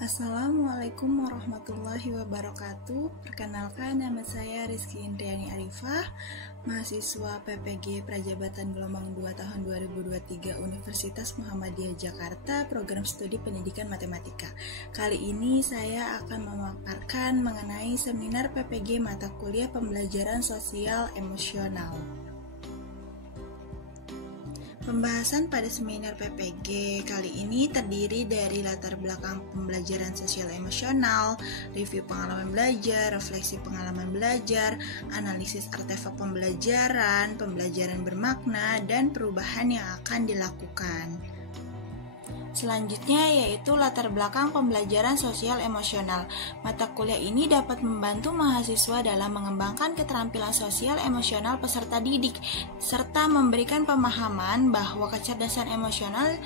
Assalamualaikum warahmatullahi wabarakatuh. Perkenalkan, nama saya Rizky Indriani Arifah, mahasiswa PPG Prajabatan Gelombang 2 tahun 2023 Universitas Muhammadiyah Jakarta, program studi pendidikan matematika. Kali ini saya akan memaparkan mengenai seminar PPG mata kuliah pembelajaran sosial emosional. Pembahasan pada seminar PPG kali ini terdiri dari latar belakang pembelajaran sosial emosional, review pengalaman belajar, refleksi pengalaman belajar, analisis artefak pembelajaran, pembelajaran bermakna, dan perubahan yang akan dilakukan. Selanjutnya yaitu latar belakang pembelajaran sosial emosional. Mata kuliah ini dapat membantu mahasiswa dalam mengembangkan keterampilan sosial emosional peserta didik, serta memberikan pemahaman bahwa kecerdasan emosional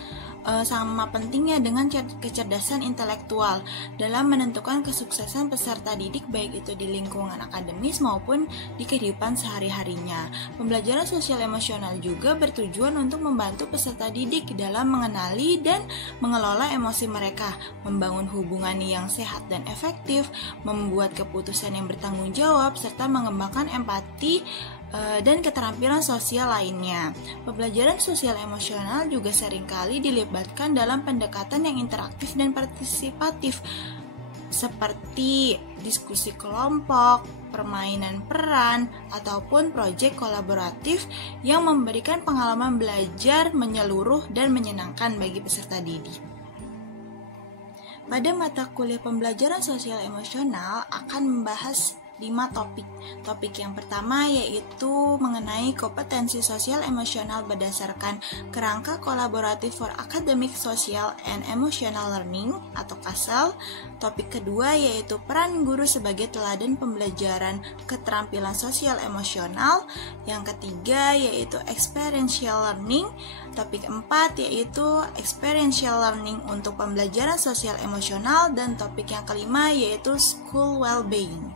sama pentingnya dengan kecerdasan intelektual dalam menentukan kesuksesan peserta didik, baik itu di lingkungan akademis maupun di kehidupan sehari-harinya. Pembelajaran sosial emosional juga bertujuan untuk membantu peserta didik dalam mengenali dan mengelola emosi mereka, membangun hubungan yang sehat dan efektif, membuat keputusan yang bertanggung jawab, serta mengembangkan empati dan keterampilan sosial lainnya. Pembelajaran sosial emosional juga seringkali dilibatkan dalam pendekatan yang interaktif dan partisipatif, seperti diskusi kelompok, permainan peran, ataupun proyek kolaboratif yang memberikan pengalaman belajar menyeluruh dan menyenangkan bagi peserta didik. Pada mata kuliah pembelajaran sosial emosional akan membahas 5 topik. Topik yang pertama yaitu mengenai kompetensi sosial emosional berdasarkan kerangka kolaboratif for academic, social, and emotional learning atau KASEL. Topik kedua yaitu peran guru sebagai teladan pembelajaran keterampilan sosial emosional. Yang ketiga yaitu experiential learning. Topik 4 yaitu experiential learning untuk pembelajaran sosial emosional, dan topik yang kelima yaitu school well-being.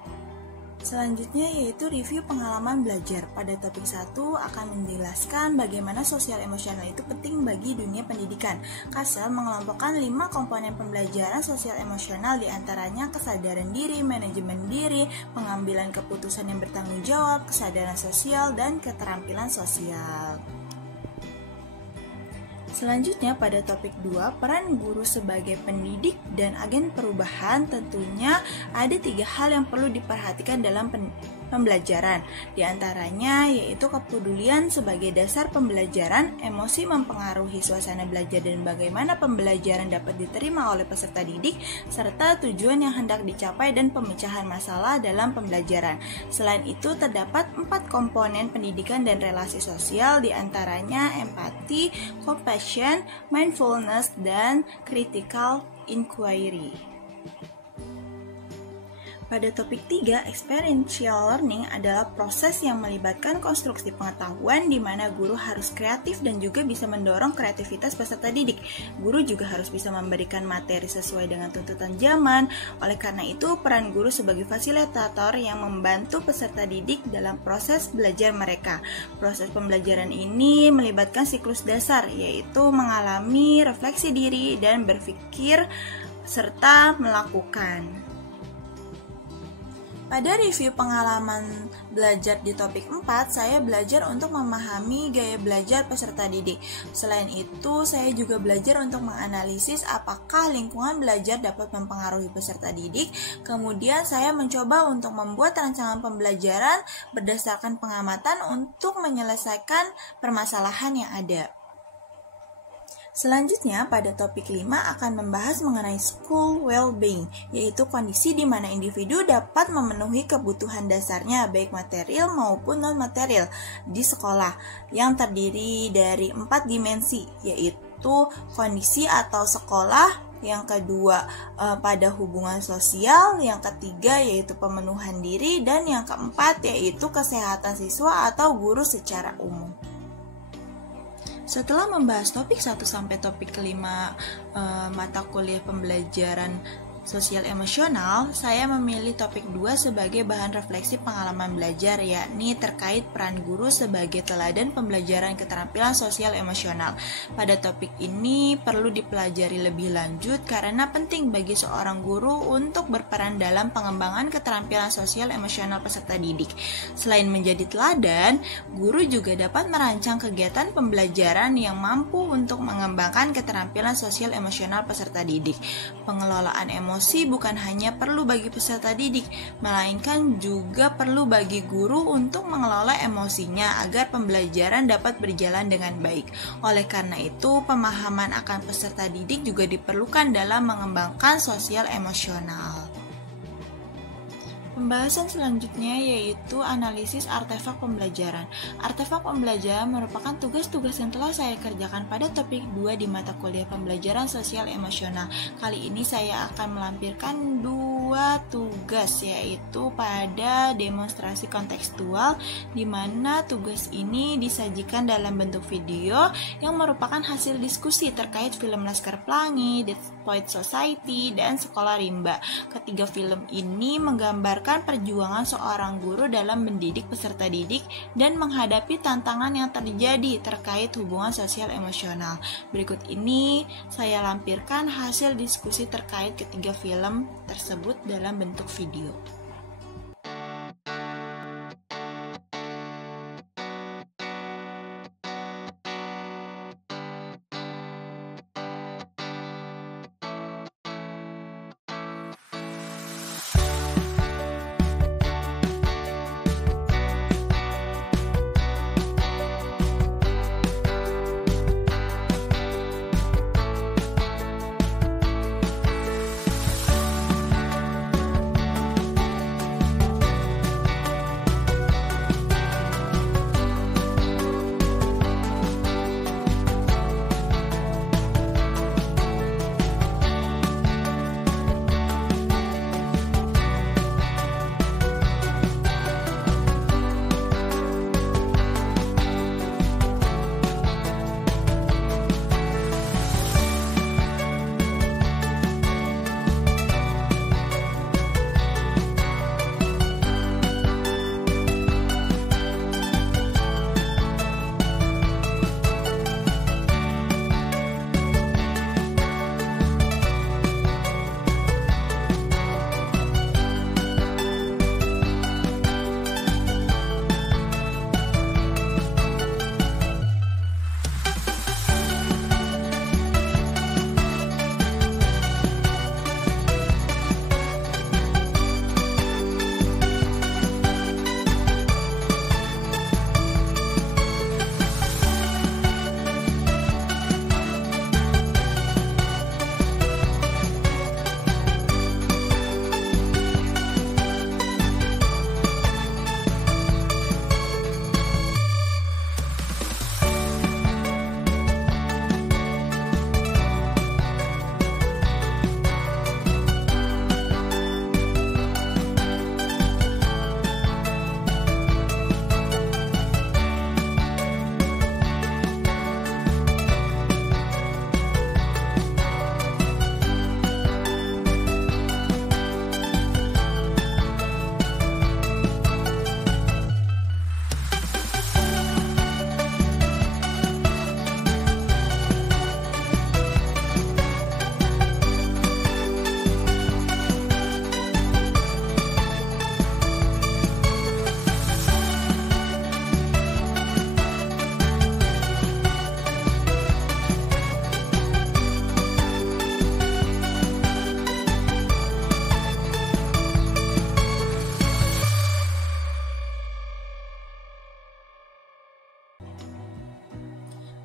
Selanjutnya yaitu review pengalaman belajar. Pada topik 1 akan menjelaskan bagaimana sosial emosional itu penting bagi dunia pendidikan. KASEL mengelompokkan 5 komponen pembelajaran sosial emosional, diantaranya kesadaran diri, manajemen diri, pengambilan keputusan yang bertanggung jawab, kesadaran sosial, dan keterampilan sosial. Selanjutnya pada topik 2, peran guru sebagai pendidik dan agen perubahan. Tentunya ada 3 hal yang perlu diperhatikan dalam pembelajaran. Di antaranya yaitu kepedulian sebagai dasar pembelajaran, emosi mempengaruhi suasana belajar dan bagaimana pembelajaran dapat diterima oleh peserta didik, serta tujuan yang hendak dicapai dan pemecahan masalah dalam pembelajaran. Selain itu terdapat 4 komponen pendidikan dan relasi sosial, di antaranya empati, compassion, mindfulness, dan critical inquiry. Pada topik 3, experiential learning adalah proses yang melibatkan konstruksi pengetahuan di mana guru harus kreatif dan juga bisa mendorong kreativitas peserta didik. Guru juga harus bisa memberikan materi sesuai dengan tuntutan zaman. Oleh karena itu, peran guru sebagai fasilitator yang membantu peserta didik dalam proses belajar mereka. Proses pembelajaran ini melibatkan siklus dasar, yaitu mengalami, refleksi diri, dan berpikir serta melakukan. Pada review pengalaman belajar di topik 4, saya belajar untuk memahami gaya belajar peserta didik. Selain itu, saya juga belajar untuk menganalisis apakah lingkungan belajar dapat mempengaruhi peserta didik. Kemudian saya mencoba untuk membuat rancangan pembelajaran berdasarkan pengamatan untuk menyelesaikan permasalahan yang ada. Selanjutnya, pada topik 5 akan membahas mengenai school well-being, yaitu kondisi di mana individu dapat memenuhi kebutuhan dasarnya, baik material maupun non-material, di sekolah, yang terdiri dari 4 dimensi, yaitu kondisi atau sekolah, yang kedua pada hubungan sosial, yang ketiga yaitu pemenuhan diri, dan yang keempat yaitu kesehatan siswa atau guru secara umum. Setelah membahas topik 1 sampai topik 5 mata kuliah pembelajaran Sosial emosional, saya memilih topik 2 sebagai bahan refleksi pengalaman belajar, yakni terkait peran guru sebagai teladan pembelajaran keterampilan sosial emosional. Pada topik ini perlu dipelajari lebih lanjut karena penting bagi seorang guru untuk berperan dalam pengembangan keterampilan sosial emosional peserta didik. Selain menjadi teladan, guru juga dapat merancang kegiatan pembelajaran yang mampu untuk mengembangkan keterampilan sosial emosional peserta didik. Pengelolaan emosi bukan hanya perlu bagi peserta didik, melainkan juga perlu bagi guru untuk mengelola emosinya agar pembelajaran dapat berjalan dengan baik. Oleh karena itu, pemahaman akan peserta didik juga diperlukan dalam mengembangkan sosial emosional. Pembahasan selanjutnya yaitu analisis artefak pembelajaran. Artefak pembelajaran merupakan tugas-tugas yang telah saya kerjakan pada topik 2 di mata kuliah pembelajaran sosial emosional. Kali ini saya akan melampirkan 2 tugas, yaitu pada demonstrasi kontekstual, di mana tugas ini disajikan dalam bentuk video yang merupakan hasil diskusi terkait film Laskar Pelangi, Dead Poets Society, dan Sekolah Rimba. Ketiga film ini menggambarkan perjuangan seorang guru dalam mendidik peserta didik dan menghadapi tantangan yang terjadi terkait hubungan sosial emosional. Berikut ini saya lampirkan hasil diskusi terkait ketiga film tersebut dalam bentuk video.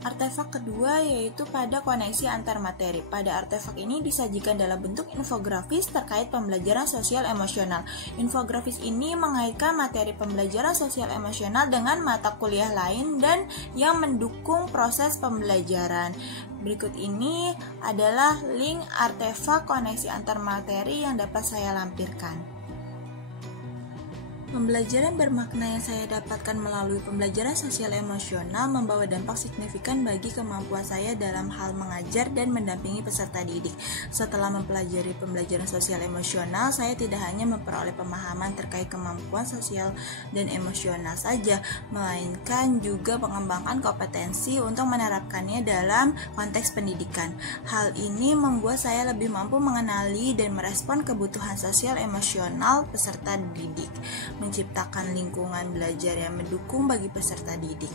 Artefak kedua yaitu pada koneksi antar materi. Pada artefak ini disajikan dalam bentuk infografis terkait pembelajaran sosial emosional. Infografis ini mengaitkan materi pembelajaran sosial emosional dengan mata kuliah lain dan yang mendukung proses pembelajaran. Berikut ini adalah link artefak koneksi antar materi yang dapat saya lampirkan. Pembelajaran bermakna yang saya dapatkan melalui pembelajaran sosial emosional membawa dampak signifikan bagi kemampuan saya dalam hal mengajar dan mendampingi peserta didik. Setelah mempelajari pembelajaran sosial emosional, saya tidak hanya memperoleh pemahaman terkait kemampuan sosial dan emosional saja, melainkan juga mengembangkan kompetensi untuk menerapkannya dalam konteks pendidikan. Hal ini membuat saya lebih mampu mengenali dan merespon kebutuhan sosial emosional peserta didik, menciptakan lingkungan belajar yang mendukung bagi peserta didik.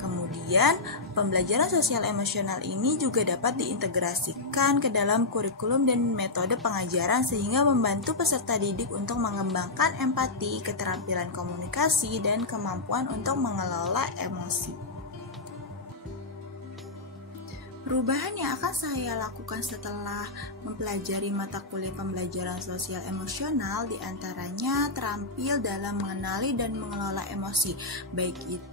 Kemudian, pembelajaran sosial emosional ini juga dapat diintegrasikan ke dalam kurikulum dan metode pengajaran sehingga membantu peserta didik untuk mengembangkan empati, keterampilan komunikasi, dan kemampuan untuk mengelola emosi. Perubahan yang akan saya lakukan setelah mempelajari mata kuliah pembelajaran sosial emosional diantaranya terampil dalam mengenali dan mengelola emosi, baik itu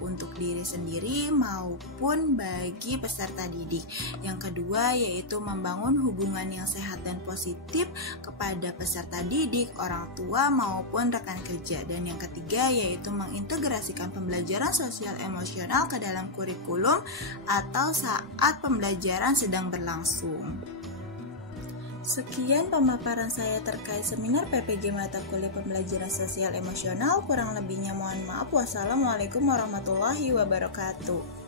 untuk diri sendiri maupun bagi peserta didik. Yang kedua yaitu membangun hubungan yang sehat dan positif kepada peserta didik, orang tua maupun rekan kerja. Dan yang ketiga yaitu mengintegrasikan pembelajaran sosial emosional ke dalam kurikulum atau saat pembelajaran sedang berlangsung. Sekian pemaparan saya terkait seminar PPG mata kuliah pembelajaran sosial emosional. Kurang lebihnya mohon maaf. Wassalamualaikum warahmatullahi wabarakatuh.